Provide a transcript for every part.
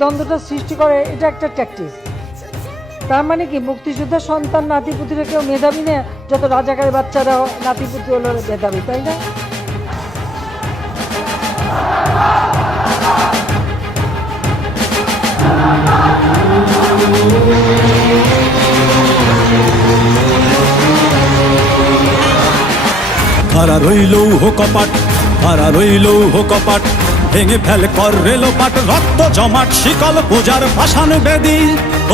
দ্বন্দ্বটা সৃষ্টি করে, এটা একটা ট্যাকটিস। তার মানে কি মুক্তিযোদ্ধার সন্তান নাতিপুতিরা কেউ মেধাবী না, যত রাজাকারের বাচ্চারাও নাতিপুতি হলো মেধাবী, তাই না? তারা রইল কপাট, তারা রইল কপাট, ভেঙে ফেল কর রেলোপাট, রক্ত জমাট শিকল পূজার পাষাণ বেদি।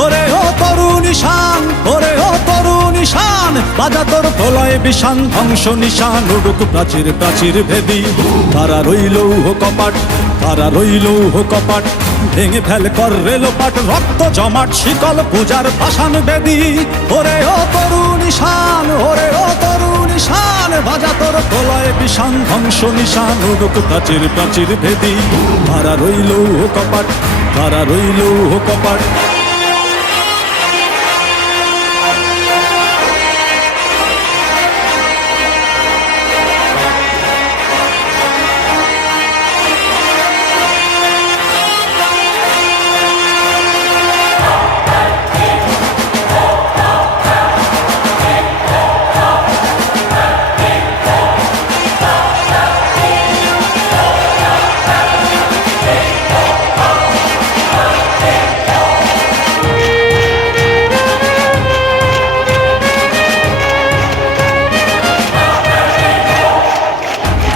ওরে ও তরুণ ঈশান, ওরে ও তরুণ ঈশান, বাজা তোর প্রলয় বিষান, ধ্বংস নিশান উড়ুক প্রাচীর প্রাচীর ভেদি। তারা রইল কপাট, তারা রইল কপাট, ভেঙে ফেল কর রেলোপাট, রক্ত জমাট শিকল পূজার পাষাণ বেদি। ওরে ও তরুণ ঈশান, ওরে ও তরুণ ঈশান, বাজা তোর প্রলয় বিষান, ধ্বংস নিশান উড়ুক প্রাচীর প্রাচীর ভেদি। তারা রইল কপাট, তারা রইল কপাট।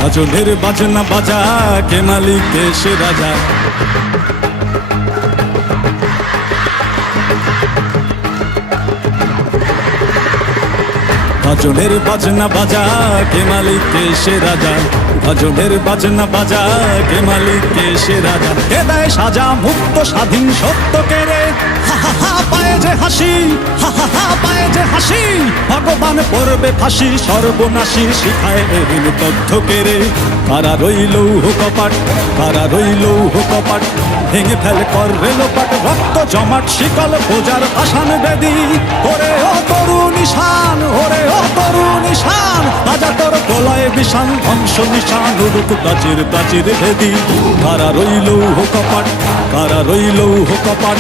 গাজনের বাজনা বাজা, কে মালিক কে সে রাজা। গাজনের বাজনা বাজা, কে মালিক কে সে রাজা। গাজনের বাজনা বাজা, কে মালিক কে সে রাজা। কে দেয় সাজা মুক্ত স্বাধীন সত্য কেড়ে, হা হা হা পায়ে যে হাসি, হা হা হা পায়ে যে হাসি। ভগবান পড়বে ফাঁসি, সর্বনাশী শিখায় এরিন তথ্য কেড়ে। কারা রইল কপাট, কারা রইল কপাট, ভেঙে ফেল কর রেলোপাট, রক্ত জমাট শিকল পূজার পাষাণ বেদি। ওরে ও তরুণ ঈশান, ওরে ও তরুণ ঈশান, বাজা তোর প্রলয় বিষান, ধ্বংস নিশান উড়ুক প্রাচীর প্রাচীর ভেদি। কারা রইল কপাট, কারা রইল কপাট।